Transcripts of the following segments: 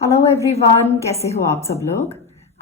Hello everyone, कैसे हो आप सब लोग।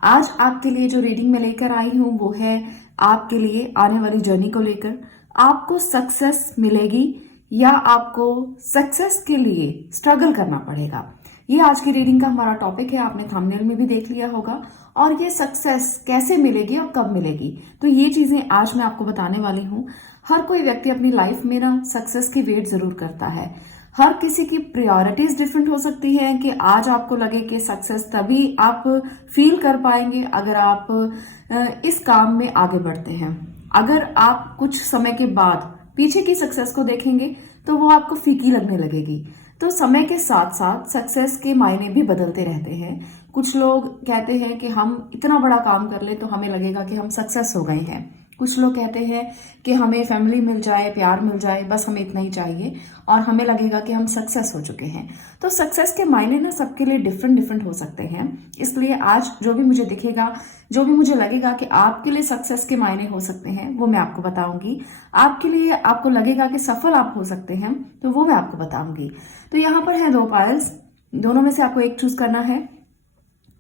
आज आपके लिए जो रीडिंग मैं लेकर आई हूँ वो है आपके लिए आने वाली जर्नी को लेकर। आपको सक्सेस मिलेगी या आपको सक्सेस के लिए स्ट्रगल करना पड़ेगा, ये आज की रीडिंग का हमारा टॉपिक है। आपने थंबनेल में भी देख लिया होगा। और ये सक्सेस कैसे मिलेगी और कब मिलेगी, तो ये चीजें आज मैं आपको बताने वाली हूँ। हर कोई व्यक्ति अपनी लाइफ में ना सक्सेस की वेट जरूर करता है। हर किसी की प्रायोरिटीज डिफरेंट हो सकती है कि आज आपको लगे कि सक्सेस तभी आप फील कर पाएंगे अगर आप इस काम में आगे बढ़ते हैं। अगर आप कुछ समय के बाद पीछे की सक्सेस को देखेंगे तो वो आपको फीकी लगने लगेगी। तो समय के साथ साथ सक्सेस के मायने भी बदलते रहते हैं। कुछ लोग कहते हैं कि हम इतना बड़ा काम कर ले तो हमें लगेगा कि हम सक्सेस हो गए हैं। कुछ लोग कहते हैं कि हमें फैमिली मिल जाए, प्यार मिल जाए, बस हमें इतना ही चाहिए और हमें लगेगा कि हम सक्सेस हो चुके हैं। तो सक्सेस के मायने ना सबके लिए डिफरेंट डिफरेंट हो सकते हैं। इसलिए आज जो भी मुझे दिखेगा, जो भी मुझे लगेगा कि आपके लिए सक्सेस के मायने हो सकते हैं, वो मैं आपको बताऊंगी। आपके लिए आपको लगेगा कि सफल आप हो सकते हैं, तो वो मैं आपको बताऊंगी। तो यहाँ पर है 2 पाइल्स, दोनों में से आपको एक चूज करना है।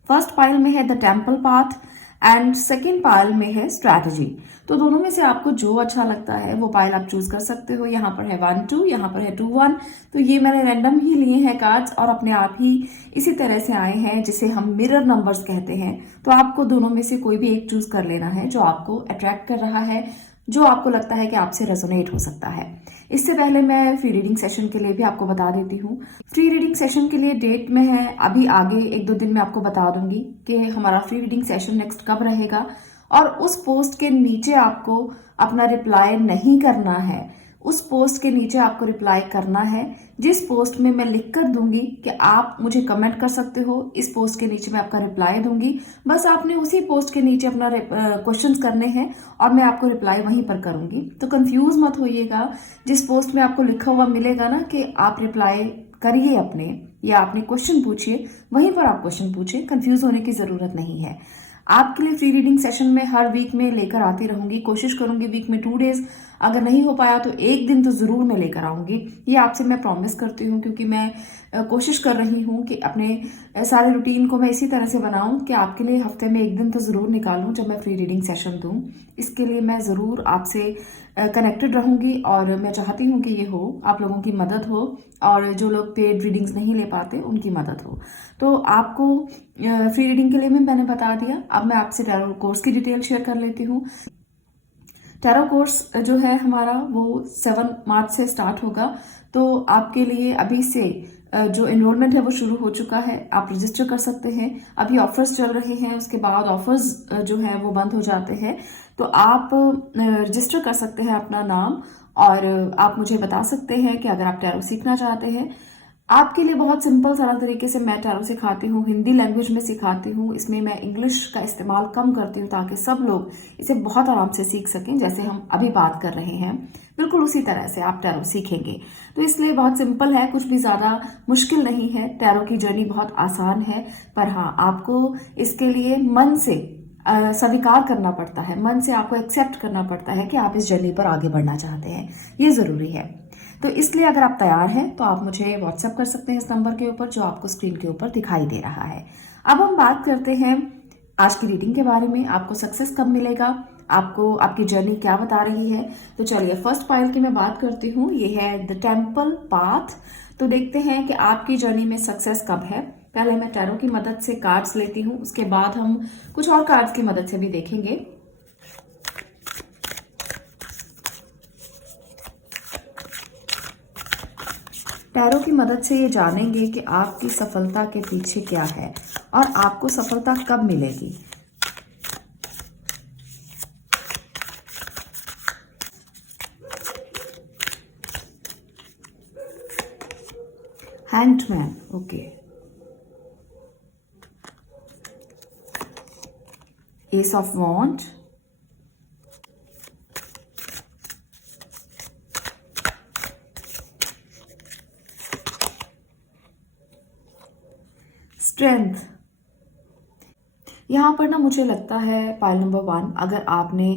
फर्स्ट पाइल में है the temple path and second pile में है स्ट्रैटेजी। तो दोनों में से आपको जो अच्छा लगता है वो पाइल आप चूज कर सकते हो। यहाँ पर है 1 2, यहाँ पर है 2 1। तो ये मैंने रैंडम ही लिए हैं कार्ड्स और अपने आप ही इसी तरह से आए हैं, जिसे हम मिरर नंबर्स कहते हैं। तो आपको दोनों में से कोई भी एक चूज कर लेना है जो आपको अट्रैक्ट कर रहा है, जो आपको लगता है कि आपसे रेजोनेट हो सकता है। इससे पहले मैं फ्री रीडिंग सेशन के लिए भी आपको बता देती हूँ। फ्री रीडिंग सेशन के लिए डेट में है, अभी आगे 1-2 दिन में आपको बता दूंगी कि हमारा फ्री रीडिंग सेशन नेक्स्ट कब रहेगा। और उस पोस्ट के नीचे आपको अपना रिप्लाई नहीं करना है। उस पोस्ट के नीचे आपको रिप्लाई करना है जिस पोस्ट में मैं लिख कर दूंगी कि आप मुझे कमेंट कर सकते हो। इस पोस्ट के नीचे मैं आपका रिप्लाई दूंगी। बस आपने उसी पोस्ट के नीचे अपना क्वेश्चंस करने हैं और मैं आपको रिप्लाई वहीं पर करूंगी। तो कंफ्यूज मत होइएगा। जिस पोस्ट में आपको लिखा हुआ मिलेगा ना कि आप रिप्लाई करिए अपने, या आपने क्वेश्चन पूछिए, वहीं पर आप क्वेश्चन पूछिए। कंफ्यूज होने की जरूरत नहीं है। आपके लिए फ्री रीडिंग सेशन में हर वीक में लेकर आती रहूंगी। कोशिश करूंगी वीक में 2 डेज, अगर नहीं हो पाया तो 1 दिन तो जरूर मैं लेकर आऊंगी। ये आपसे मैं प्रॉमिस करती हूँ, क्योंकि मैं कोशिश कर रही हूँ कि अपने सारे रूटीन को मैं इसी तरह से बनाऊं कि आपके लिए हफ्ते में 1 दिन तो जरूर निकालूं जब मैं फ्री रीडिंग सेशन दूं। इसके लिए मैं जरूर आपसे कनेक्टेड रहूंगी और मैं चाहती हूँ कि ये हो, आप लोगों की मदद हो और जो लोग पेड रीडिंग्स नहीं ले पाते उनकी मदद हो। तो आपको फ्री रीडिंग के लिए मैंने बता दिया। अब मैं आपसे टैरो कोर्स की डिटेल शेयर कर लेती हूँ। टैरो कोर्स जो है हमारा वो 7 मार्च से स्टार्ट होगा। तो आपके लिए अभी से जो एनरोलमेंट है वो शुरू हो चुका है। आप रजिस्टर कर सकते हैं। अभी ऑफर्स चल रहे हैं, उसके बाद ऑफर्स जो है वो बंद हो जाते हैं। तो आप रजिस्टर कर सकते हैं अपना नाम और आप मुझे बता सकते हैं कि अगर आप टैरो सीखना चाहते हैं। आपके लिए बहुत सिंपल सरल तरीके से मैं टैरो सिखाती हूँ, हिंदी लैंग्वेज में सिखाती हूँ। इसमें मैं इंग्लिश का इस्तेमाल कम करती हूँ ताकि सब लोग इसे बहुत आराम से सीख सकें। जैसे हम अभी बात कर रहे हैं, बिल्कुल उसी तरह से आप टैरो सीखेंगे। तो इसलिए बहुत सिंपल है, कुछ भी ज्यादा मुश्किल नहीं है। टैरो की जर्नी बहुत आसान है, पर हाँ आपको इसके लिए मन से स्वीकार करना पड़ता है, मन से आपको एक्सेप्ट करना पड़ता है कि आप इस जर्नी पर आगे बढ़ना चाहते हैं। ये जरूरी है। तो इसलिए अगर आप तैयार हैं तो आप मुझे व्हाट्सएप कर सकते हैं इस नंबर के ऊपर जो आपको स्क्रीन के ऊपर दिखाई दे रहा है। अब हम बात करते हैं आज की रीडिंग के बारे में। आपको सक्सेस कब मिलेगा, आपको आपकी जर्नी क्या बता रही है। तो चलिए फर्स्ट पाइल की मैं बात करती हूँ। ये है द टेम्पल पाथ। तो देखते हैं कि आपकी जर्नी में सक्सेस कब है। पहले मैं टैरो की मदद से कार्ड्स लेती हूँ, उसके बाद हम कुछ और कार्ड्स की मदद से भी देखेंगे। टैरो की मदद से ये जानेंगे कि आपकी सफलता के पीछे क्या है और आपको सफलता कब मिलेगी। Hanged man, okay. Ace of wands, strength. यहाँ पर ना मुझे लगता है पाइल नंबर 1, अगर आपने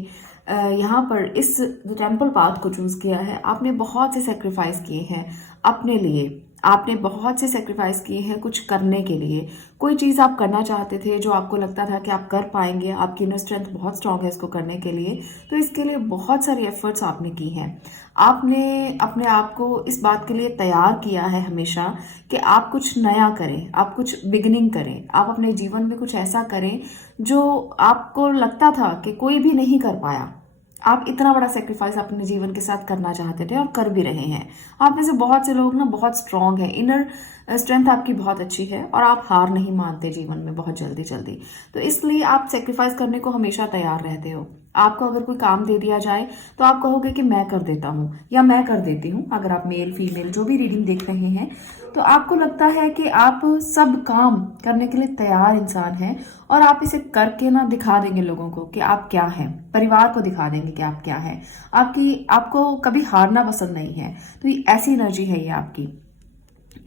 यहाँ पर इस टेम्पल पाथ को चूज किया है, आपने बहुत से सेक्रीफाइस किए हैं अपने लिए, आपने बहुत से सेक्रीफाइस किए हैं कुछ करने के लिए। कोई चीज़ आप करना चाहते थे जो आपको लगता था कि आप कर पाएंगे, आपकी इनर स्ट्रेंथ बहुत स्ट्रांग है इसको करने के लिए, तो इसके लिए बहुत सारी एफर्ट्स आपने की हैं। आपने अपने आप को इस बात के लिए तैयार किया है हमेशा कि आप कुछ नया करें, आप कुछ बिगिनिंग करें, आप अपने जीवन में कुछ ऐसा करें जो आपको लगता था कि कोई भी नहीं कर पाया। आप इतना बड़ा सेक्रीफाइस अपने जीवन के साथ करना चाहते थे और कर भी रहे हैं। आप में से बहुत से लोग ना बहुत स्ट्रांग हैं, इनर स्ट्रेंथ आपकी बहुत अच्छी है और आप हार नहीं मानते जीवन में बहुत जल्दी जल्दी। तो इसलिए आप सेक्रीफाइस करने को हमेशा तैयार रहते हो। आपको अगर कोई काम दे दिया जाए तो आप कहोगे कि मैं कर देता हूँ या मैं कर देती हूँ। अगर आप मेल फीमेल जो भी रीडिंग देख रहे हैं तो आपको लगता है कि आप सब काम करने के लिए तैयार इंसान हैं और आप इसे करके ना दिखा देंगे लोगों को कि आप क्या हैं, परिवार को दिखा देंगे कि आप क्या हैं। आपको कभी हारना पसंद नहीं है। तो ये ऐसी एनर्जी है ये आपकी।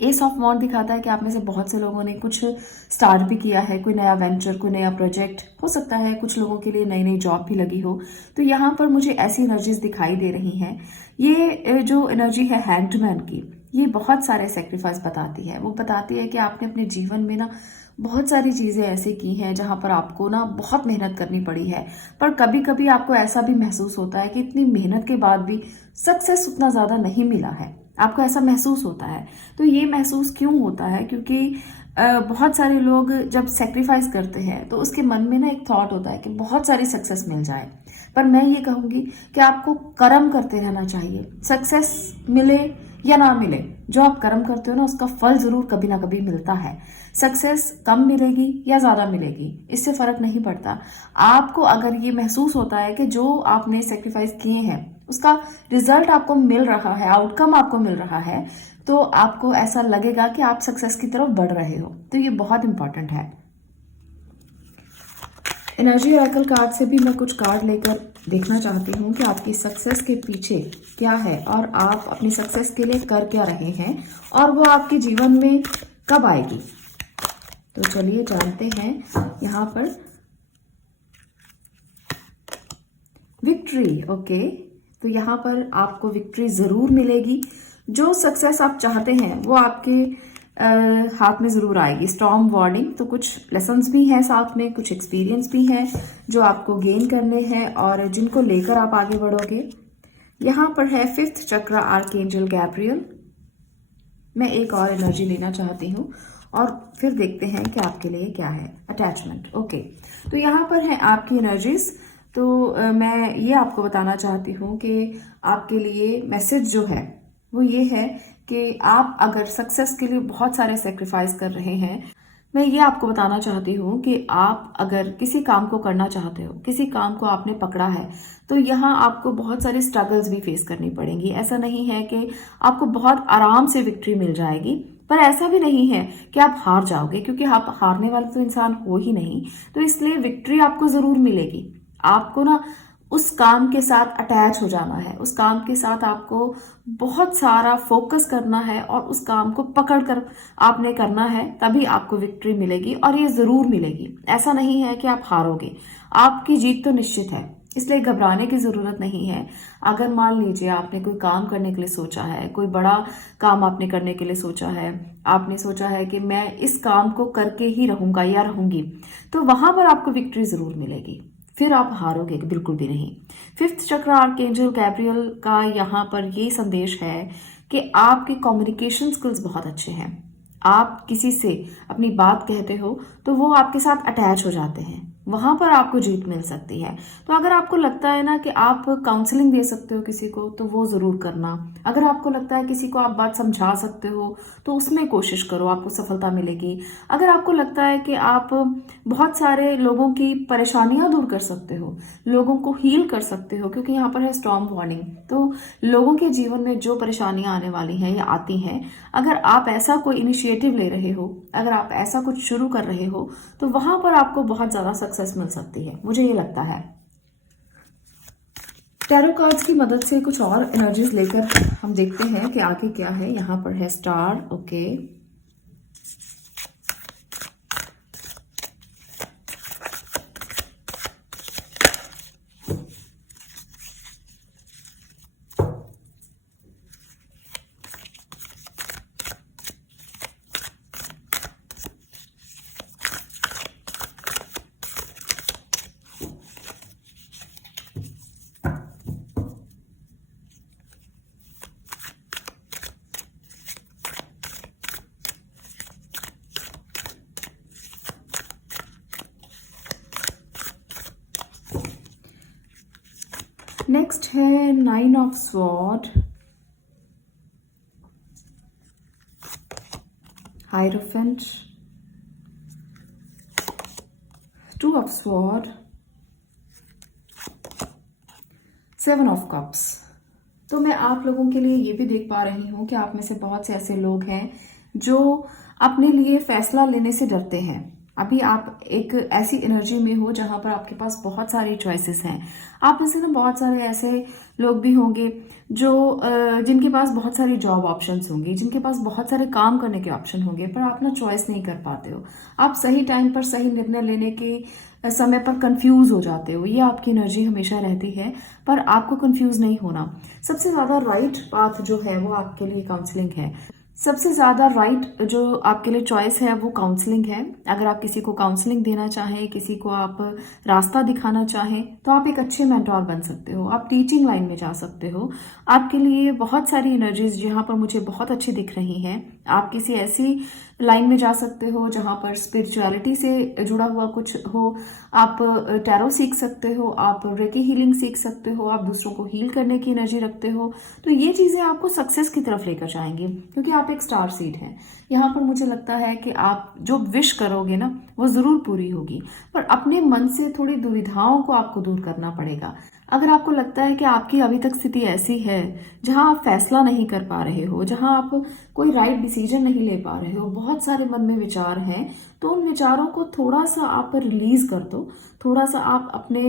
एस ऑफ वॉन्ड दिखाता है कि आप में से बहुत से लोगों ने कुछ स्टार्ट भी किया है, कोई नया वेंचर, कोई नया प्रोजेक्ट हो सकता है, कुछ लोगों के लिए नई नई जॉब भी लगी हो। तो यहाँ पर मुझे ऐसी एनर्जीज दिखाई दे रही हैं। ये जो एनर्जी है हैंडमैन की, ये बहुत सारे सेक्रीफाइस बताती है। वो बताती है कि आपने अपने जीवन में ना बहुत सारी चीज़ें ऐसे की हैं जहाँ पर आपको ना बहुत मेहनत करनी पड़ी है, पर कभी कभी आपको ऐसा भी महसूस होता है कि इतनी मेहनत के बाद भी सक्सेस उतना ज़्यादा नहीं मिला है। आपको ऐसा महसूस होता है। तो ये महसूस क्यों होता है? क्योंकि बहुत सारे लोग जब सेक्रीफाइस करते हैं तो उसके मन में ना एक थॉट होता है कि बहुत सारी सक्सेस मिल जाए। पर मैं ये कहूँगी कि आपको कर्म करते रहना चाहिए। सक्सेस मिले या ना मिले, जो आप कर्म करते हो ना उसका फल जरूर कभी ना कभी मिलता है। सक्सेस कम मिलेगी या ज़्यादा मिलेगी इससे फर्क नहीं पड़ता। आपको अगर ये महसूस होता है कि जो आपने सेक्रीफाइस किए हैं उसका रिजल्ट आपको मिल रहा है, आउटकम आपको मिल रहा है, तो आपको ऐसा लगेगा कि आप सक्सेस की तरफ बढ़ रहे हो। तो ये बहुत इंपॉर्टेंट है। एनर्जी ऑरेकल कार्ड से भी मैं कुछ कार्ड लेकर देखना चाहती हूँ कि आपकी सक्सेस के पीछे क्या है और आप अपनी सक्सेस के लिए कर क्या रहे हैं और वो आपके जीवन में कब आएगी। तो चलिए जानते हैं। यहाँ पर विक्ट्री, ओके, तो यहाँ पर आपको विक्ट्री जरूर मिलेगी। जो सक्सेस आप चाहते हैं वो आपके हाथ में जरूर आएगी। स्टॉर्म वार्निंग, तो कुछ लेसन्स भी हैं साथ में, कुछ एक्सपीरियंस भी हैं जो आपको गेन करने हैं और जिनको लेकर आप आगे बढ़ोगे। यहाँ पर है फिफ्थ चक्र आर्कएंजल गैब्रियल। मैं एक और एनर्जी लेना चाहती हूँ और फिर देखते हैं कि आपके लिए क्या है। अटैचमेंट, ओके, तो यहाँ पर है आपकी एनर्जीज। तो मैं ये आपको बताना चाहती हूँ कि आपके लिए मैसेज जो है वो ये है कि आप अगर सक्सेस के लिए बहुत सारे सेक्रीफाइस कर रहे हैं, मैं ये आपको बताना चाहती हूँ कि आप अगर किसी काम को करना चाहते हो, किसी काम को आपने पकड़ा है, तो यहाँ आपको बहुत सारी स्ट्रगल्स भी फेस करनी पड़ेंगी। ऐसा नहीं है कि आपको बहुत आराम से विक्ट्री मिल जाएगी, पर ऐसा भी नहीं है कि आप हार जाओगे, क्योंकि आप हारने वाले तो इंसान हो ही नहीं। तो इसलिए विक्ट्री आपको जरूर मिलेगी। आपको ना उस काम के साथ अटैच हो जाना है, उस काम के साथ आपको बहुत सारा फोकस करना है और उस काम को पकड़ कर आपने करना है, तभी आपको विक्ट्री मिलेगी और ये जरूर मिलेगी। ऐसा नहीं है कि आप हारोगे, आपकी जीत तो निश्चित है, इसलिए घबराने की जरूरत नहीं है। अगर मान लीजिए आपने कोई काम करने के लिए सोचा है, कोई बड़ा काम आपने करने के लिए सोचा है, आपने सोचा है कि मैं इस काम को करके ही रहूंगा या रहूंगी, तो वहां पर आपको विक्ट्री जरूर मिलेगी, फिर आप हारोगे बिल्कुल भी नहीं। फिफ्थ चक्र आर्कएंजल गैब्रियल का यहाँ पर ये संदेश है कि आपके कम्युनिकेशन स्किल्स बहुत अच्छे हैं। आप किसी से अपनी बात कहते हो तो वो आपके साथ अटैच हो जाते हैं, वहां पर आपको जीत मिल सकती है। तो अगर आपको लगता है ना कि आप काउंसलिंग दे सकते हो किसी को, तो वो जरूर करना। अगर आपको लगता है किसी को आप बात समझा सकते हो तो उसमें कोशिश करो, आपको सफलता मिलेगी। अगर आपको लगता है कि आप बहुत सारे लोगों की परेशानियां दूर कर सकते हो, लोगों को हील कर सकते हो, क्योंकि यहाँ पर है स्टॉर्म वार्निंग, तो लोगों के जीवन में जो परेशानियां आने वाली हैं या आती हैं, अगर आप ऐसा कोई इनिशिएटिव ले रहे हो, अगर आप ऐसा कुछ शुरू कर रहे हो, तो वहां पर आपको बहुत ज्यादा सक्सेस मिल सकती है, मुझे ये लगता है। टैरो कार्ड्स की मदद से कुछ और एनर्जीज लेकर हम देखते हैं कि आगे क्या है। यहाँ पर है स्टार, ओके, है 9 of sword, hierophant, 2 of sword, 7 of cups. तो मैं आप लोगों के लिए ये भी देख पा रही हूँ कि आप में से बहुत से ऐसे लोग हैं जो अपने लिए फैसला लेने से डरते हैं। अभी आप एक ऐसी एनर्जी में हो जहां पर आपके पास बहुत सारी चॉइसेस हैं। आप में से ना बहुत सारे ऐसे लोग भी होंगे जो जिनके पास बहुत सारी जॉब ऑप्शंस होंगी, जिनके पास बहुत सारे काम करने के ऑप्शन होंगे, पर आप ना चॉइस नहीं कर पाते हो। आप सही टाइम पर सही निर्णय लेने के समय पर कंफ्यूज हो जाते हो। ये आपकी एनर्जी हमेशा रहती है, पर आपको कंफ्यूज नहीं होना। सबसे ज्यादा राइट पाथ जो है वो आपके लिए काउंसलिंग है। सबसे ज्यादा राइट जो आपके लिए चॉइस है वो काउंसलिंग है। अगर आप किसी को काउंसलिंग देना चाहें, किसी को आप रास्ता दिखाना चाहें, तो आप एक अच्छे मेंटोर बन सकते हो। आप टीचिंग लाइन में जा सकते हो। आपके लिए बहुत सारी एनर्जीज जहां पर मुझे बहुत अच्छी दिख रही हैं। आप किसी ऐसी लाइन में जा सकते हो जहां पर स्पिरिचुअलिटी से जुड़ा हुआ कुछ हो। आप टैरो सीख सकते हो, आप रेकी हीलिंग सीख सकते हो, आप दूसरों को हील करने की एनर्जी रखते हो। तो ये चीजें आपको सक्सेस की तरफ लेकर जाएंगी, क्योंकि आप एक स्टार सीड हैं। यहाँ पर मुझे लगता है कि आप जो विश करोगे ना वो जरूर पूरी होगी, पर अपने मन से थोड़ी दुविधाओं को आपको दूर करना पड़ेगा। अगर आपको लगता है कि आपकी अभी तक स्थिति ऐसी है जहां आप फैसला नहीं कर पा रहे हो, जहां आप कोई राइट डिसीजन नहीं ले पा रहे हो, बहुत सारे मन में विचार हैं, तो उन विचारों को थोड़ा सा आप रिलीज कर दो। थोड़ा सा आप अपने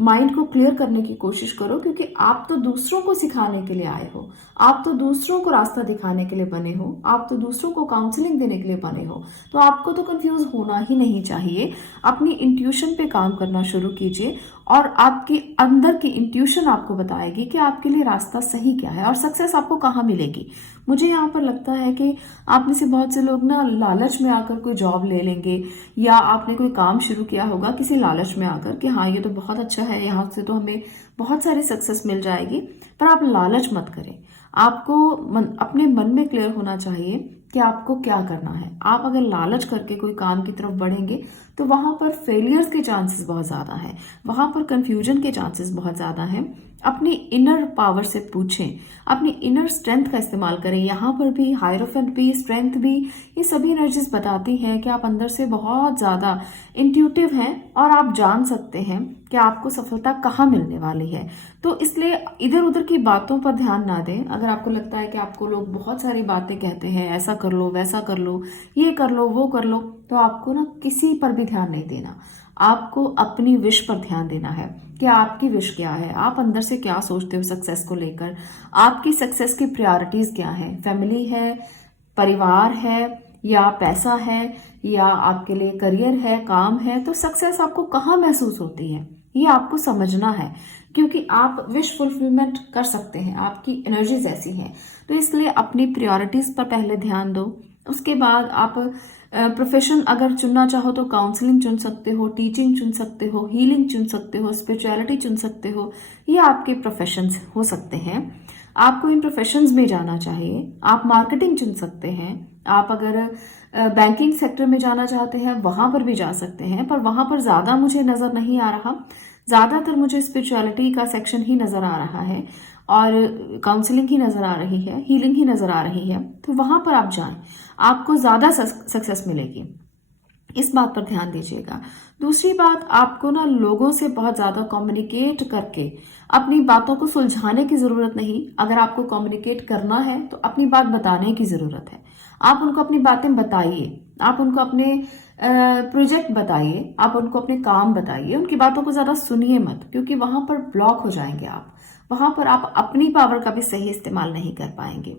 माइंड को क्लियर करने की कोशिश करो, क्योंकि आप तो दूसरों को सिखाने के लिए आए हो, आप तो दूसरों को रास्ता दिखाने के लिए बने हो, आप तो दूसरों को काउंसलिंग देने के लिए बने हो। तो आपको तो कंफ्यूज होना ही नहीं चाहिए। अपनी इंट्यूशन पे काम करना शुरू कीजिए और आपके अंदर की इंट्यूशन आपको बताएगी कि आपके लिए रास्ता सही क्या है और सक्सेस आपको कहाँ मिलेगी। मुझे यहाँ पर लगता है कि आप में से बहुत से लोग ना लालच में आकर कोई जॉब ले लेंगे, या आपने कोई काम शुरू किया होगा किसी लालच में आकर कि हाँ ये तो बहुत अच्छा है, यहाँ से तो हमें बहुत सारी सक्सेस मिल जाएगी। पर आप लालच मत करें। आपको अपने मन में क्लियर होना चाहिए कि आपको क्या करना है। आप अगर लालच करके कोई काम की तरफ बढ़ेंगे तो वहां पर फेलियर्स के चांसेस बहुत ज्यादा हैं, वहां पर कंफ्यूजन के चांसेस बहुत ज्यादा हैं। अपनी इनर पावर से पूछें, अपनी इनर स्ट्रेंथ का इस्तेमाल करें। यहाँ पर भी हायरोफेंट भी, स्ट्रेंथ भी, ये सभी एनर्जीज बताती हैं कि आप अंदर से बहुत ज्यादा इंट्यूटिव हैं और आप जान सकते हैं कि आपको सफलता कहाँ मिलने वाली है। तो इसलिए इधर उधर की बातों पर ध्यान ना दें। अगर आपको लगता है कि आपको लोग बहुत सारी बातें कहते हैं, ऐसा कर लो, वैसा कर लो, ये कर लो, वो कर लो, तो आपको ना किसी पर भी ध्यान नहीं देना। आपको अपनी विश पर ध्यान देना है कि आपकी विश क्या है, आप अंदर से क्या सोचते हो सक्सेस को लेकर, आपकी सक्सेस की प्रायोरिटीज क्या है। फैमिली है, परिवार है, या पैसा है, या आपके लिए करियर है, काम है। तो सक्सेस आपको कहाँ महसूस होती है ये आपको समझना है, क्योंकि आप विश फुलफिलमेंट कर सकते हैं, आपकी एनर्जीज ऐसी हैं। तो इसलिए अपनी प्रायोरिटीज पर पहले ध्यान दो। उसके बाद आप प्रोफेशन अगर चुनना चाहो तो काउंसलिंग चुन सकते हो, टीचिंग चुन सकते हो, हीलिंग चुन सकते हो, स्पिरिचुअलिटी चुन सकते हो। ये आपके प्रोफेशंस हो सकते हैं। आपको इन प्रोफेशंस में जाना चाहिए। आप मार्केटिंग चुन सकते हैं। आप अगर बैंकिंग सेक्टर में जाना चाहते हैं वहां पर भी जा सकते हैं, पर वहां पर ज्यादा मुझे नजर नहीं आ रहा। ज्यादातर मुझे स्पिरिचुअलिटी का सेक्शन ही नजर आ रहा है और काउंसलिंग ही नजर आ रही है, हीलिंग ही नजर आ रही है। तो वहां पर आप जाएं, आपको ज्यादा सक्सेस मिलेगी। इस बात पर ध्यान दीजिएगा। दूसरी बात, आपको ना लोगों से बहुत ज्यादा कम्युनिकेट करके अपनी बातों को सुलझाने की जरूरत नहीं। अगर आपको कम्युनिकेट करना है तो अपनी बात बताने की जरूरत है। आप उनको अपनी बातें बताइए, आप उनको अपने प्रोजेक्ट बताइए, आप उनको अपने काम बताइए। उनकी बातों को ज्यादा सुनिए मत, क्योंकि वहां पर ब्लॉक हो जाएंगे आप। वहां पर आप अपनी पावर का भी सही इस्तेमाल नहीं कर पाएंगे।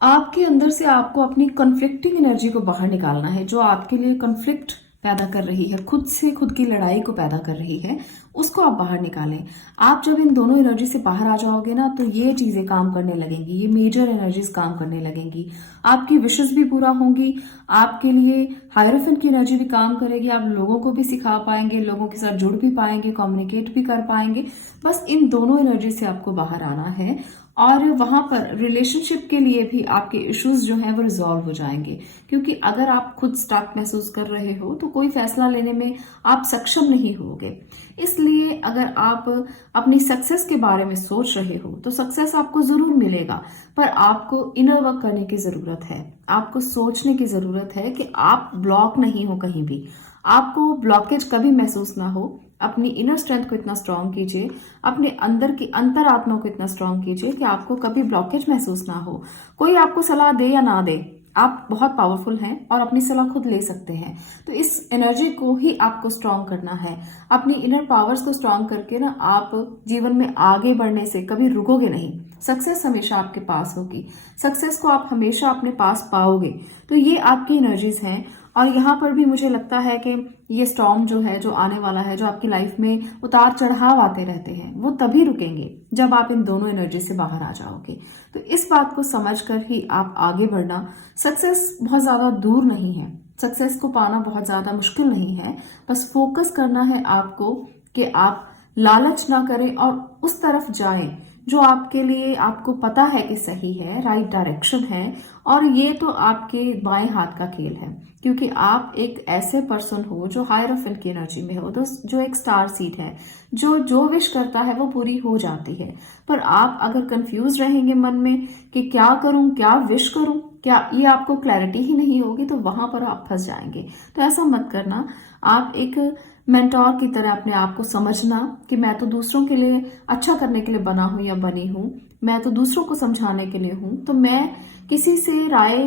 आपके अंदर से आपको अपनी कॉन्फ्लिक्टिंग एनर्जी को बाहर निकालना है, जो आपके लिए कॉन्फ्लिक्ट पैदा कर रही है, खुद से खुद की लड़ाई को पैदा कर रही है, उसको आप बाहर निकालें। आप जब इन दोनों एनर्जी से बाहर आ जाओगे ना, तो ये चीजें काम करने लगेंगी, ये मेजर एनर्जीज काम करने लगेंगी। आपकी विशेस भी पूरा होंगी, आपके लिए हायरोफेंट की एनर्जी भी काम करेगी। आप लोगों को भी सिखा पाएंगे, लोगों के साथ जुड़ भी पाएंगे, कम्युनिकेट भी कर पाएंगे। बस इन दोनों एनर्जी से आपको बाहर आना है और वहां पर रिलेशनशिप के लिए भी आपके इश्यूज जो हैं वो रिजॉल्व हो जाएंगे, क्योंकि अगर आप खुद स्टक महसूस कर रहे हो तो कोई फैसला लेने में आप सक्षम नहीं होगे। इसलिए अगर आप अपनी सक्सेस के बारे में सोच रहे हो तो सक्सेस आपको जरूर मिलेगा, पर आपको इनर वर्क करने की जरूरत है। आपको सोचने की जरूरत है कि आप ब्लॉक नहीं हो कहीं भी, आपको ब्लॉकेज कभी महसूस ना हो। अपनी इनर स्ट्रेंथ को इतना स्ट्रांग कीजिए, अपने अंदर की अंतरात्मा को इतना स्ट्रांग कीजिए कि आपको कभी ब्लॉकेज महसूस ना हो। कोई आपको सलाह दे या ना दे, आप बहुत पावरफुल हैं और अपनी सलाह खुद ले सकते हैं। तो इस एनर्जी को ही आपको स्ट्रांग करना है। अपनी इनर पावर्स को स्ट्रांग करके ना आप जीवन में आगे बढ़ने से कभी रुकोगे नहीं। सक्सेस हमेशा आपके पास होगी, सक्सेस को आप हमेशा अपने पास पाओगे। तो ये आपकी एनर्जीज हैं। और यहाँ पर भी मुझे लगता है कि ये स्टॉर्म जो है, जो आने वाला है, जो आपकी लाइफ में उतार चढ़ाव आते रहते हैं, वो तभी रुकेंगे जब आप इन दोनों एनर्जी से बाहर आ जाओगे। तो इस बात को समझकर ही आप आगे बढ़ना। सक्सेस बहुत ज्यादा दूर नहीं है, सक्सेस को पाना बहुत ज्यादा मुश्किल नहीं है। बस फोकस करना है आपको कि आप लालच ना करें और उस तरफ जाएं जो आपके लिए, आपको पता है कि सही है, राइट डायरेक्शन है। और ये तो आपके बाएं हाथ का खेल है, क्योंकि आप एक ऐसे पर्सन हो जो हायरफेंट की एनर्जी में हो, तो जो एक स्टार सीड है, जो विश करता है वो पूरी हो जाती है। पर आप अगर कंफ्यूज रहेंगे मन में कि क्या करूं, क्या विश करूं, क्या ये आपको क्लैरिटी ही नहीं होगी, तो वहां पर आप फंस जाएंगे। तो ऐसा मत करना। आप एक मेंटोर की तरह अपने आप को समझना कि मैं तो दूसरों के लिए अच्छा करने के लिए बना हूं या बनी हूं, मैं तो दूसरों को समझाने के लिए हूं, तो मैं किसी से राय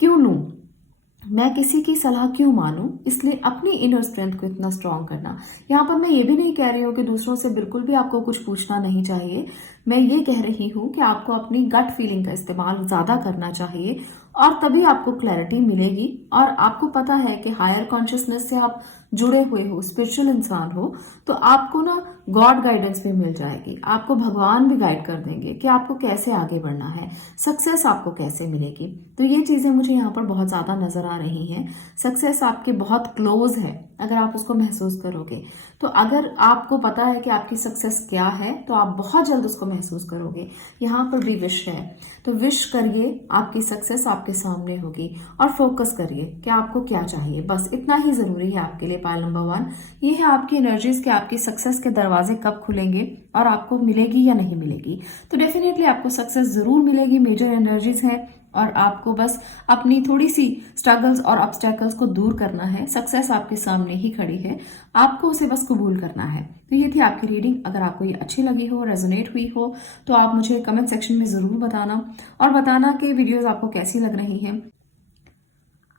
क्यों लूं, मैं किसी की सलाह क्यों मानूं। इसलिए अपनी इनर स्ट्रेंथ को इतना स्ट्रांग करना। यहाँ पर मैं ये भी नहीं कह रही हूँ कि दूसरों से बिल्कुल भी आपको कुछ पूछना नहीं चाहिए। मैं ये कह रही हूँ कि आपको अपनी गट फीलिंग का इस्तेमाल ज्यादा करना चाहिए, और तभी आपको क्लैरिटी मिलेगी। और आपको पता है कि हायर कॉन्शियसनेस से आप जुड़े हुए हो, स्पिरिचुअल इंसान हो, तो आपको ना गॉड गाइडेंस भी मिल जाएगी। आपको भगवान भी गाइड कर देंगे कि आपको कैसे आगे बढ़ना है, सक्सेस आपको कैसे मिलेगी। तो ये चीजें मुझे यहाँ पर बहुत ज्यादा नजर आ रही हैं। सक्सेस आपके बहुत क्लोज है अगर आप उसको महसूस करोगे। तो अगर आपको पता है कि आपकी सक्सेस क्या है, तो आप बहुत जल्द उसको महसूस करोगे। यहाँ पर भी विश है, तो विश करिए, आपकी सक्सेस आपके सामने होगी। और फोकस करिए कि आपको क्या चाहिए, बस इतना ही जरूरी है आपके लिए। पायल नंबर 1 ये है आपकी एनर्जीज के आपकी सक्सेस के दरवाजे कब खुलेंगे और आपको मिलेगी या नहीं मिलेगी। तो डेफिनेटली आपको सक्सेस जरूर मिलेगी, मेजर एनर्जीज हैं। और आपको बस अपनी थोड़ी सी स्ट्रगल्स और ऑब्स्टेकल्स को दूर करना है। सक्सेस आपके सामने ही खड़ी है, आपको उसे बस कबूल करना है। तो ये थी आपकी रीडिंग। अगर आपको ये अच्छी लगी हो, रेजोनेट हुई हो, तो आप मुझे कमेंट सेक्शन में जरूर बताना, और बताना कि वीडियोस आपको कैसी लग रही हैं।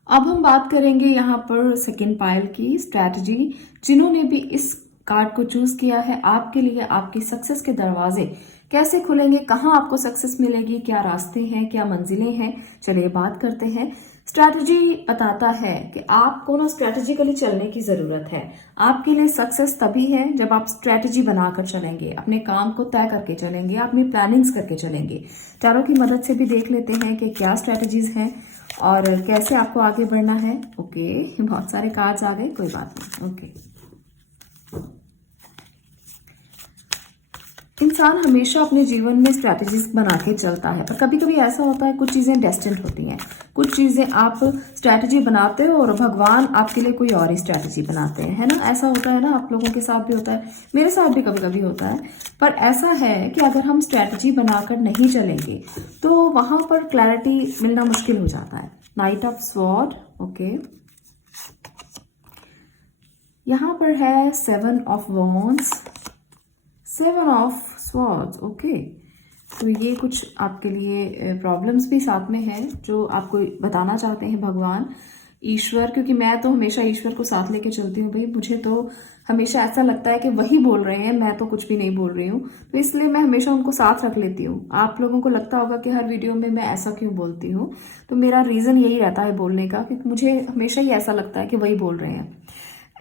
अब हम बात करेंगे यहाँ पर सेकंड पाइल की स्ट्रैटेजी। जिन्होंने भी इस कार्ड को चूज किया है, आपके लिए आपकी सक्सेस के दरवाजे कैसे खुलेंगे, कहाँ आपको सक्सेस मिलेगी, क्या रास्ते हैं, क्या मंजिलें हैं, चलिए बात करते हैं। स्ट्रैटेजी बताता है कि आपको ना स्ट्रैटेजिकली चलने की जरूरत है। आपके लिए सक्सेस तभी है जब आप स्ट्रैटेजी बनाकर चलेंगे, अपने काम को तय करके चलेंगे, अपनी प्लानिंग्स करके चलेंगे। टैरो की मदद से भी देख लेते हैं कि क्या स्ट्रैटेजीज हैं और कैसे आपको आगे बढ़ना है। ओके, बहुत सारे कार्ड्स आ गए, कोई बात नहीं। ओके, इंसान हमेशा अपने जीवन में स्ट्रैटेजीज बना के चलता है, पर कभी कभी ऐसा होता है कुछ चीजें डेस्टिन्ड होती हैं। कुछ चीजें आप स्ट्रैटेजी बनाते हो और भगवान आपके लिए कोई और ही स्ट्रैटेजी बनाते हैं, है ना। ऐसा होता है ना, आप लोगों के साथ भी होता है, मेरे साथ भी कभी कभी होता है। पर ऐसा है कि अगर हम स्ट्रैटेजी बनाकर नहीं चलेंगे तो वहां पर क्लैरिटी मिलना मुश्किल हो जाता है। नाइट ऑफ स्वॉर्ड, ओके, यहाँ पर है 7 of wands, 7 of swords, okay. तो ये कुछ आपके लिए प्रॉब्लम्स भी साथ में है जो आपको बताना चाहते हैं भगवान, ईश्वर, क्योंकि मैं तो हमेशा ईश्वर को साथ लेके चलती हूँ भाई। मुझे तो हमेशा ऐसा लगता है कि वही बोल रहे हैं, मैं तो कुछ भी नहीं बोल रही हूँ, तो इसलिए मैं हमेशा उनको साथ रख लेती हूँ। आप लोगों को लगता होगा कि हर वीडियो में मैं ऐसा क्यों बोलती हूँ, तो मेरा रीजन यही रहता है बोलने का, क्योंकि मुझे हमेशा ही ऐसा लगता है कि वही बोल रहे हैं।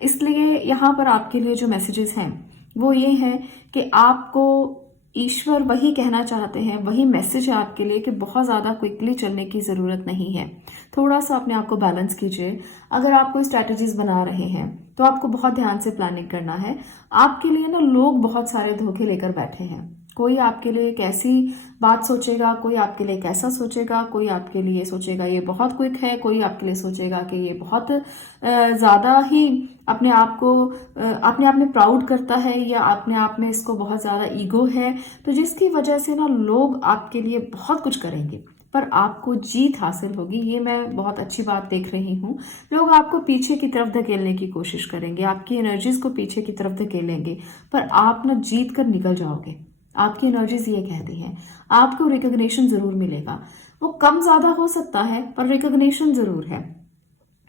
इसलिए यहाँ पर आपके लिए जो मैसेजेस हैं वो ये है कि आपको ईश्वर वही कहना चाहते हैं, वही मैसेज है आपके लिए कि बहुत ज़्यादा क्विकली चलने की ज़रूरत नहीं है। थोड़ा सा अपने आप को बैलेंस कीजिए। अगर आप कोई स्ट्रैटेजीज बना रहे हैं तो आपको बहुत ध्यान से प्लानिंग करना है। आपके लिए ना लोग बहुत सारे धोखे लेकर बैठे हैं, कोई आपके लिए एक ऐसी बात सोचेगा, कोई आपके लिए कैसा सोचेगा, कोई आपके लिए सोचेगा ये बहुत क्विक है, कोई आपके लिए सोचेगा कि ये बहुत ज़्यादा ही अपने आप में प्राउड करता है, या अपने आप में इसको बहुत ज़्यादा ईगो है। तो जिसकी वजह से ना लोग आपके लिए बहुत कुछ करेंगे, पर आपको जीत हासिल होगी, ये मैं बहुत अच्छी बात देख रही हूँ। लोग आपको पीछे की तरफ धकेलने की कोशिश करेंगे, आपकी एनर्जीज को पीछे की तरफ धकेलेंगे, पर आप ना जीत कर निकल जाओगे। आपकी एनर्जीज ये कहती हैं, आपको रिकॉग्निशन जरूर मिलेगा। वो कम ज्यादा हो सकता है, पर रिकॉग्निशन जरूर है।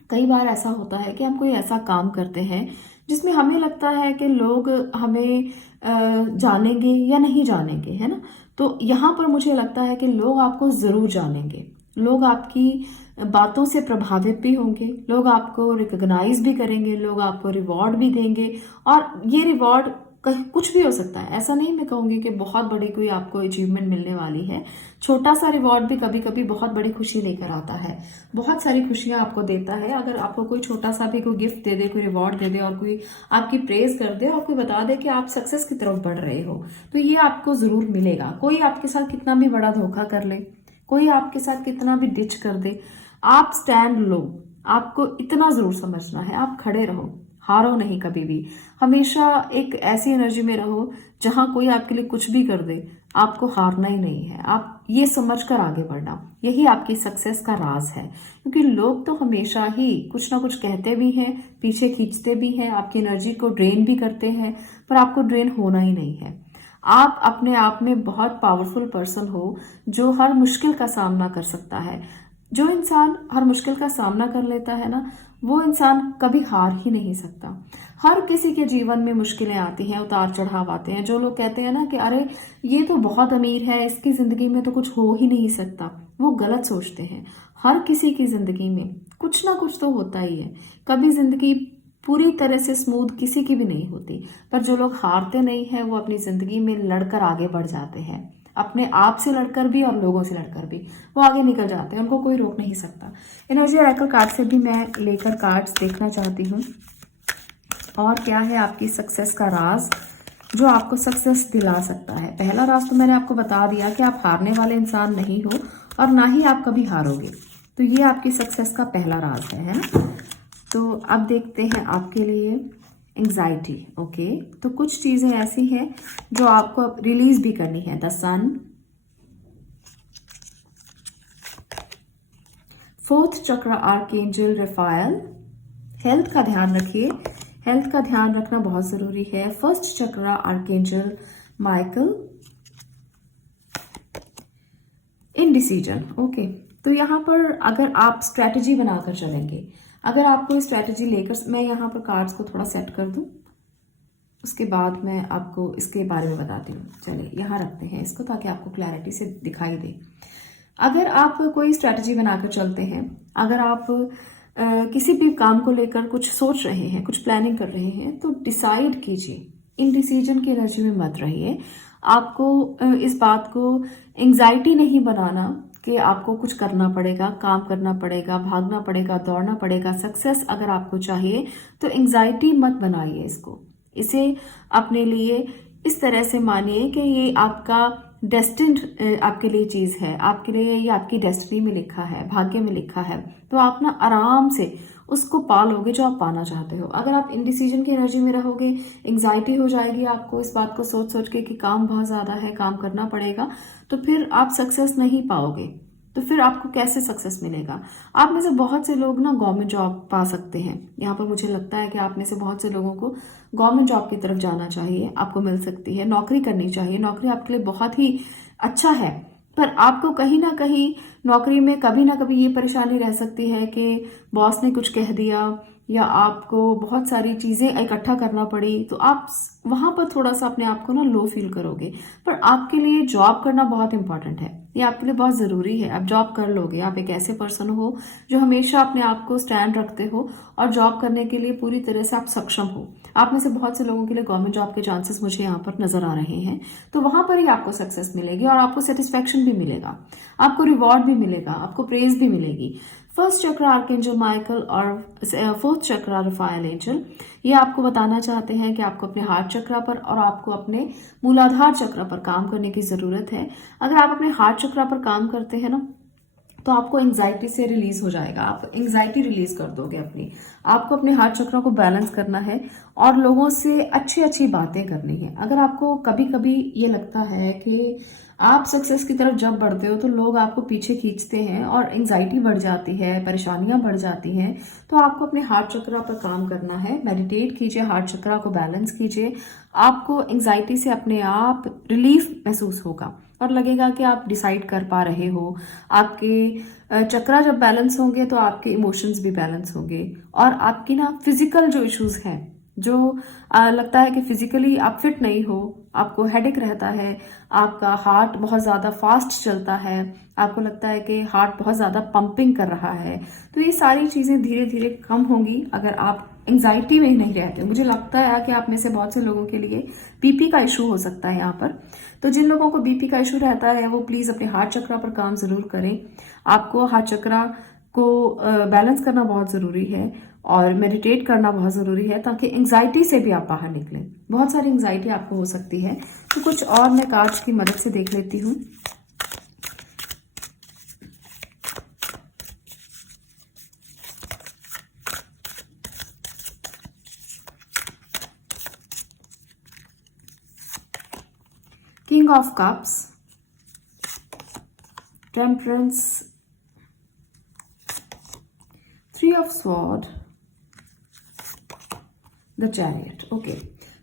कई बार ऐसा होता है कि हम कोई ऐसा काम करते हैं जिसमें हमें लगता है कि लोग हमें जानेंगे या नहीं जानेंगे, है ना। तो यहाँ पर मुझे लगता है कि लोग आपको जरूर जानेंगे, लोग आपकी बातों से प्रभावित भी होंगे, लोग आपको रिकॉग्नाइज भी करेंगे, लोग आपको रिवॉर्ड भी देंगे। और ये रिवॉर्ड कुछ भी हो सकता है, ऐसा नहीं मैं कहूँगी कि बहुत बड़ी कोई आपको अचीवमेंट मिलने वाली है। छोटा सा रिवॉर्ड भी कभी कभी बहुत बड़ी खुशी लेकर आता है, बहुत सारी खुशियां आपको देता है। अगर आपको कोई छोटा सा भी कोई गिफ्ट दे दे, कोई रिवॉर्ड दे दे, और कोई आपकी प्रेज कर दे और कोई बता दे कि आप सक्सेस की तरफ बढ़ रहे हो, तो ये आपको जरूर मिलेगा। कोई आपके साथ कितना भी बड़ा धोखा कर ले, कोई आपके साथ कितना भी डिच कर दे, आप स्टैंड लो। आपको इतना जरूर समझना है, आप खड़े रहो, हारो नहीं कभी भी। हमेशा एक ऐसी एनर्जी में रहो जहां कोई आपके लिए कुछ भी कर दे, आपको हारना ही नहीं है, आप ये समझकर आगे बढ़ना। यही आपकी सक्सेस का राज है, क्योंकि लोग तो हमेशा ही कुछ ना कुछ कहते भी हैं, पीछे खींचते भी हैं, आपकी एनर्जी को ड्रेन भी करते हैं, पर आपको ड्रेन होना ही नहीं है। आप अपने आप में बहुत पावरफुल पर्सन हो, जो हर मुश्किल का सामना कर सकता है। जो इंसान हर मुश्किल का सामना कर लेता है ना, वो इंसान कभी हार ही नहीं सकता। हर किसी के जीवन में मुश्किलें आती हैं, उतार चढ़ाव आते हैं। जो लोग कहते हैं ना कि अरे ये तो बहुत अमीर है, इसकी जिंदगी में तो कुछ हो ही नहीं सकता, वो गलत सोचते हैं। हर किसी की जिंदगी में कुछ ना कुछ तो होता ही है। कभी जिंदगी पूरी तरह से स्मूथ किसी की भी नहीं होती, पर जो लोग हारते नहीं हैं वो अपनी जिंदगी में लड़कर आगे बढ़ जाते हैं। अपने आप से लड़कर भी और लोगों से लड़कर भी वो आगे निकल जाते हैं, उनको कोई रोक नहीं सकता। एनर्जी ऑरेकल कार्ड से भी मैं लेकर कार्ड्स देखना चाहती हूँ, और क्या है आपकी सक्सेस का राज जो आपको सक्सेस दिला सकता है। पहला राज तो मैंने आपको बता दिया कि आप हारने वाले इंसान नहीं हो, और ना ही आप कभी हारोगे। तो ये आपकी सक्सेस का पहला राज है ना। तो अब देखते हैं आपके लिए एंग्जाइटी। ओके, तो कुछ चीजें ऐसी हैं जो आपको रिलीज भी करनी है। द सन, फोर्थ चक्र आर्कएंजल रफायल। हेल्थ का ध्यान रखिए, हेल्थ का ध्यान रखना बहुत जरूरी है। फर्स्ट चक्र आर्कएंजल माइकल। इनडिसीजन। ओके, तो यहाँ पर अगर आप स्ट्रेटजी बनाकर चलेंगे, अगर आप कोई स्ट्रेटजी लेकर, मैं यहाँ पर कार्ड्स को थोड़ा सेट कर दूं, उसके बाद मैं आपको इसके बारे में बताती हूँ। चलिए यहाँ रखते हैं इसको, ताकि आपको क्लैरिटी से दिखाई दे। अगर आप कोई स्ट्रेटजी बनाकर चलते हैं, अगर आप किसी भी काम को लेकर कुछ सोच रहे हैं, कुछ प्लानिंग कर रहे हैं, तो डिसाइड कीजिए। इनडिसीजन की एनर्जी में मत रहिए। आपको इस बात को एंग्जाइटी नहीं बनाना कि आपको कुछ करना पड़ेगा, काम करना पड़ेगा, भागना पड़ेगा, दौड़ना पड़ेगा। सक्सेस अगर आपको चाहिए तो एंग्जाइटी मत बनाइए इसको। इसे अपने लिए इस तरह से मानिए कि ये आपका डेस्टिन्ड आपके लिए चीज है, आपके लिए ये आपकी डेस्टिनी में लिखा है, भाग्य में लिखा है। तो आप ना आराम से उसको पा लोगे जो आप पाना चाहते हो। अगर आप इनडिसीजन की एनर्जी में रहोगे, एंग्जाइटी हो जाएगी आपको इस बात को सोच सोच के कि काम बहुत ज्यादा है, काम करना पड़ेगा, तो फिर आप सक्सेस नहीं पाओगे। तो फिर आपको कैसे सक्सेस मिलेगा? आप में से बहुत से लोग ना गवर्नमेंट जॉब पा सकते हैं। यहाँ पर मुझे लगता है कि आप में से बहुत से लोगों को गवर्नमेंट जॉब की तरफ जाना चाहिए, आपको मिल सकती है, नौकरी करनी चाहिए। नौकरी आपके लिए बहुत ही अच्छा है, पर आपको कहीं ना कहीं नौकरी में कभी ना कभी ये परेशानी रह सकती है कि बॉस ने कुछ कह दिया, या आपको बहुत सारी चीजें इकट्ठा करना पड़ी, तो आप वहां पर थोड़ा सा अपने आप को ना लो फील करोगे। पर आपके लिए जॉब करना बहुत इंपॉर्टेंट है, ये आपके लिए बहुत जरूरी है। आप जॉब कर लोगे, आप एक ऐसे पर्सन हो जो हमेशा अपने आप को स्टैंड रखते हो और जॉब करने के लिए पूरी तरह से आप सक्षम हो। आप में से बहुत से लोगों के लिए गवर्नमेंट जॉब के चांसेस मुझे यहाँ पर नजर आ रहे हैं। तो वहां पर ही आपको सक्सेस मिलेगी और आपको सेटिस्फेक्शन भी मिलेगा, आपको रिवॉर्ड भी मिलेगा, आपको प्रेज भी मिलेगी। फर्स्ट चक्र आर्कएंजल माइकल और फोर्थ चक्र रफाएल एंजल, ये आपको बताना चाहते हैं कि आपको अपने हार्ट चक्र पर और आपको अपने मूलाधार चक्र पर काम करने की जरूरत है। अगर आप अपने हार्ट चक्र पर काम करते हैं ना, तो आपको एंजाइटी से रिलीज हो जाएगा, आप एंजाइटी रिलीज कर दोगे अपनी। आपको अपने हार्ट चक्र को बैलेंस करना है और लोगों से अच्छी अच्छी बातें करनी है। अगर आपको कभी कभी ये लगता है कि आप सक्सेस की तरफ जब बढ़ते हो तो लोग आपको पीछे खींचते हैं और एंजाइटी बढ़ जाती है, परेशानियां बढ़ जाती हैं, तो आपको अपने हार्ट चक्र पर काम करना है। मेडिटेट कीजिए, हार्ट चक्र को बैलेंस कीजिए, आपको एंजाइटी से अपने आप रिलीफ महसूस होगा और लगेगा कि आप डिसाइड कर पा रहे हो। आपके चक्रा जब बैलेंस होंगे तो आपके इमोशंस भी बैलेंस होंगे और आपकी ना फिजिकल जो इश्यूज हैं, जो लगता है कि फिजिकली आप फिट नहीं हो, आपको हेडेक रहता है, आपका हार्ट बहुत ज़्यादा फास्ट चलता है, आपको लगता है कि हार्ट बहुत ज़्यादा पंपिंग कर रहा है, तो ये सारी चीज़ें धीरे धीरे कम होंगी अगर आप एंजाइटी में नहीं रहते। मुझे लगता है कि आप में से बहुत से लोगों के लिए बीपी का इशू हो सकता है यहाँ पर, तो जिन लोगों को बीपी का इशू रहता है वो प्लीज़ अपने हार्ट चक्र पर काम ज़रूर करें। आपको हार्ट चक्र को बैलेंस करना बहुत ज़रूरी है और मेडिटेट करना बहुत ज़रूरी है ताकि एंजाइटी से भी आप बाहर निकलें। बहुत सारी एंजाइटी आपको हो सकती है, तो कुछ और मैं कार्ड्स की मदद से देख लेती हूँ। King of Cups, Temperance, Three of Swords, The Chariot। Okay,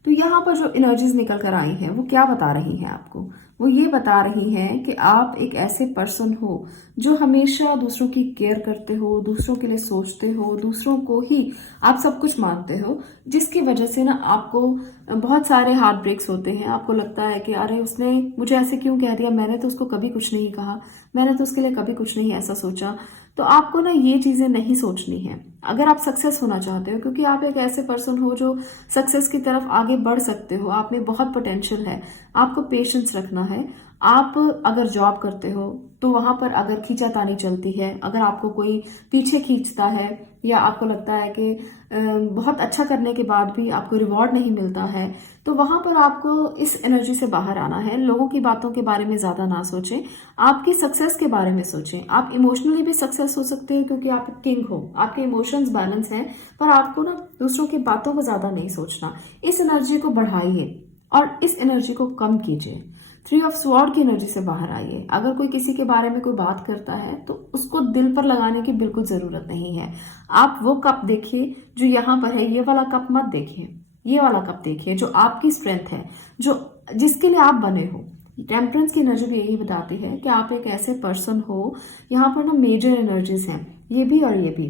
तो यहाँ पर जो एनर्जीज निकल कर आई हैं वो क्या बता रही हैं आपको? वो ये बता रही हैं कि आप एक ऐसे पर्सन हो जो हमेशा दूसरों की केयर करते हो, दूसरों के लिए सोचते हो, दूसरों को ही आप सब कुछ मानते हो, जिसकी वजह से ना आपको बहुत सारे हार्ट ब्रेक्स होते हैं। आपको लगता है कि अरे उसने मुझे ऐसे क्यों कह दिया, मैंने तो उसको कभी कुछ नहीं कहा, मैंने तो उसके लिए कभी कुछ नहीं ऐसा सोचा। तो आपको ना ये चीजें नहीं सोचनी है अगर आप सक्सेस होना चाहते हो, क्योंकि आप एक ऐसे पर्सन हो जो सक्सेस की तरफ आगे बढ़ सकते हो। आप में बहुत पोटेंशियल है, आपको पेशेंस रखना है। आप अगर जॉब करते हो तो वहां पर अगर खींचातानी चलती है, अगर आपको कोई पीछे खींचता है या आपको लगता है कि बहुत अच्छा करने के बाद भी आपको रिवॉर्ड नहीं मिलता है, तो वहां पर आपको इस एनर्जी से बाहर आना है। लोगों की बातों के बारे में ज्यादा ना सोचें, आपकी सक्सेस के बारे में सोचें। आप इमोशनली भी सक्सेस हो सकते हैं क्योंकि आप किंग हो, आपके इमोशंस बैलेंस हैं, पर आपको ना दूसरों की बातों को ज्यादा नहीं सोचना। इस एनर्जी को बढ़ाइए और इस एनर्जी को कम कीजिए। थ्री ऑफ स्वॉर्ड की एनर्जी से बाहर आइए। अगर कोई किसी के बारे में कोई बात करता है तो उसको दिल पर लगाने की बिल्कुल जरूरत नहीं है। आप वो कप देखिए जो यहाँ पर है, ये वाला कप मत देखिए, ये वाला कप देखिए जो आपकी स्ट्रेंथ है, जो जिसके लिए आप बने हो। टेम्परेंस की एनर्जी भी यही बताती है कि आप एक ऐसे पर्सन हो, यहाँ पर ना मेजर एनर्जीज हैं, ये भी और ये भी।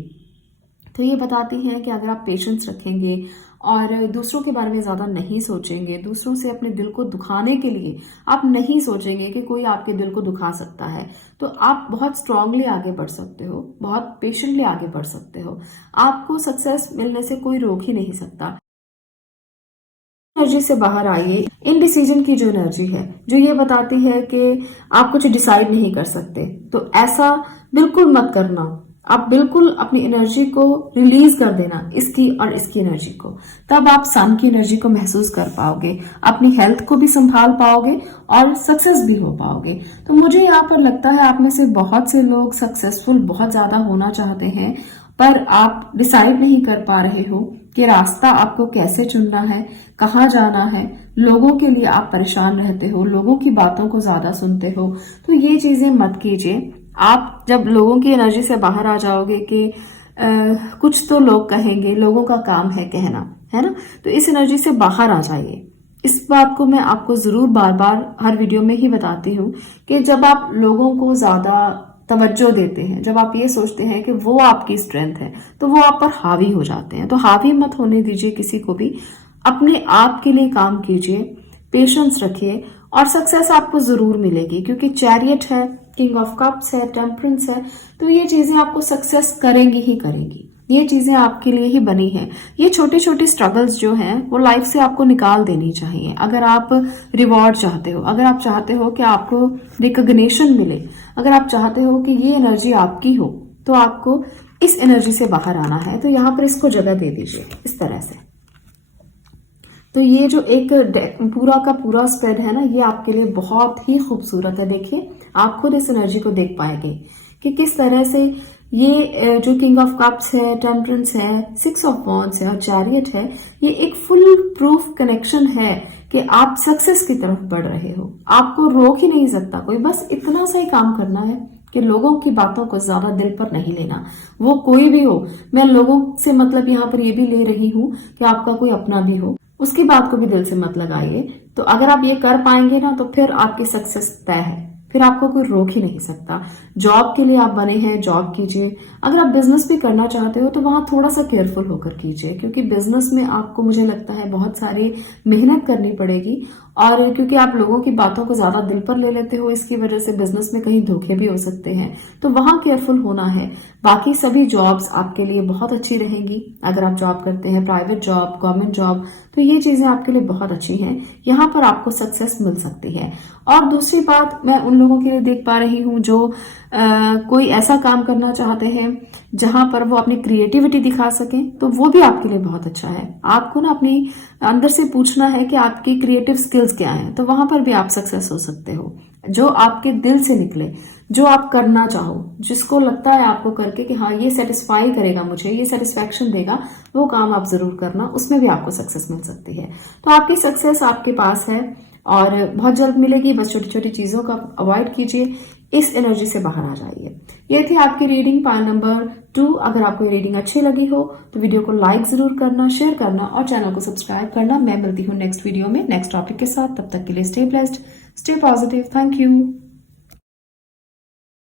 तो ये बताती हैं कि अगर आप पेशेंस रखेंगे और दूसरों के बारे में ज़्यादा नहीं सोचेंगे, दूसरों से अपने दिल को दुखाने के लिए आप नहीं सोचेंगे कि कोई आपके दिल को दुखा सकता है, तो आप बहुत स्ट्रांगली आगे बढ़ सकते हो, बहुत पेशेंटली आगे बढ़ सकते हो। आपको सक्सेस मिलने से कोई रोक ही नहीं सकता। एनर्जी से बाहर आइए। इनडिसीजन की जो एनर्जी है, जो ये बताती है कि आप कुछ डिसाइड नहीं कर सकते, तो ऐसा बिल्कुल मत करना। आप बिल्कुल अपनी एनर्जी को रिलीज कर देना, इसकी और इसकी एनर्जी को, तब आप सन की एनर्जी को महसूस कर पाओगे, अपनी हेल्थ को भी संभाल पाओगे और सक्सेस भी हो पाओगे। तो मुझे यहाँ पर लगता है आप में से बहुत से लोग सक्सेसफुल बहुत ज्यादा होना चाहते हैं, पर आप डिसाइड नहीं कर पा रहे हो कि रास्ता आपको कैसे चुनना है, कहाँ जाना है। लोगों के लिए आप परेशान रहते हो, लोगों की बातों को ज्यादा सुनते हो, तो ये चीजें मत कीजिए। आप जब लोगों की एनर्जी से बाहर आ जाओगे कि कुछ तो लोग कहेंगे, लोगों का काम है कहना, है ना, तो इस एनर्जी से बाहर आ जाइए। इस बात को मैं आपको जरूर बार बार हर वीडियो में ही बताती हूँ कि जब आप लोगों को ज्यादा तवज्जो देते हैं, जब आप ये सोचते हैं कि वो आपकी स्ट्रेंथ है, तो वो आप पर हावी हो जाते हैं। तो हावी मत होने दीजिए किसी को भी, अपने आप के लिए काम कीजिए, पेशेंस रखिए और सक्सेस आपको जरूर मिलेगी, क्योंकि चैरियट है, किंग ऑफ कप्स है, टेम्परेंस है, तो ये चीजें आपको सक्सेस करेंगी ही करेंगी। ये चीजें आपके लिए ही बनी हैं। ये छोटी छोटी स्ट्रगल्स जो हैं वो लाइफ से आपको निकाल देनी चाहिए। अगर आप रिवॉर्ड चाहते हो, अगर आप चाहते हो कि आपको रिकॉग्निशन मिले, अगर आप चाहते हो कि ये एनर्जी आपकी हो, तो आपको इस एनर्जी से बाहर आना है। तो यहाँ पर इसको जगह दे दीजिए इस तरह से। तो ये जो एक पूरा का पूरा स्प्रेड है ना, ये आपके लिए बहुत ही खूबसूरत है। देखिए, आप खुद इस एनर्जी को देख पाएंगे कि किस तरह से ये जो किंग ऑफ कप्स है, टेम्परेंस है, 6 ऑफ वॉन्ड्स है और चैरियट है, ये एक फुल प्रूफ कनेक्शन है कि आप सक्सेस की तरफ बढ़ रहे हो। आपको रोक ही नहीं सकता कोई। बस इतना सा ही काम करना है कि लोगों की बातों को ज्यादा दिल पर नहीं लेना, वो कोई भी हो। मैं लोगों से मतलब यहाँ पर ये भी ले रही हूँ कि आपका कोई अपना भी हो, उसकी बात को भी दिल से मत लगाइए। तो अगर आप ये कर पाएंगे ना, तो फिर आपकी सक्सेस तय है, फिर आपको कोई रोक ही नहीं सकता। जॉब के लिए आप बने हैं, जॉब कीजिए। अगर आप बिजनेस भी करना चाहते हो तो वहां थोड़ा सा केयरफुल होकर कीजिए, क्योंकि बिजनेस में आपको, मुझे लगता है, बहुत सारी मेहनत करनी पड़ेगी। और क्योंकि आप लोगों की बातों को ज्यादा दिल पर ले लेते हो, इसकी वजह से बिजनेस में कहीं धोखे भी हो सकते हैं, तो वहां केयरफुल होना है। बाकी सभी जॉब्स आपके लिए बहुत अच्छी रहेंगी। अगर आप जॉब करते हैं, प्राइवेट जॉब, गवर्नमेंट जॉब, तो ये चीजें आपके लिए बहुत अच्छी हैं। यहाँ पर आपको सक्सेस मिल सकती है। और दूसरी बात, मैं उन लोगों के लिए देख पा रही हूँ जो कोई ऐसा काम करना चाहते हैं जहां पर वो अपनी क्रिएटिविटी दिखा सकें, तो वो भी आपके लिए बहुत अच्छा है। आपको ना अपनी अंदर से पूछना है कि आपकी क्रिएटिव स्किल्स क्या हैं, तो वहां पर भी आप सक्सेस हो सकते हो। जो आपके दिल से निकले, जो आप करना चाहो, जिसको लगता है आपको करके कि हाँ ये सेटिस्फाई करेगा मुझे, ये सेटिस्फैक्शन देगा, वो काम आप जरूर करना, उसमें भी आपको सक्सेस मिल सकती है। तो आपकी सक्सेस आपके पास है और बहुत जल्द मिलेगी। बस छोटी छोटी चीजों का अवॉइड कीजिए, इस एनर्जी से बाहर आ जाइए। ये थी आपकी रीडिंग पाइल नंबर 2। अगर आपको ये रीडिंग अच्छी लगी हो तो वीडियो को लाइक जरूर करना, शेयर करना और चैनल को सब्सक्राइब करना। मैं मिलती हूँ नेक्स्ट वीडियो में नेक्स्ट टॉपिक के साथ। तब तक के लिए stay blessed, stay positive. Thank you.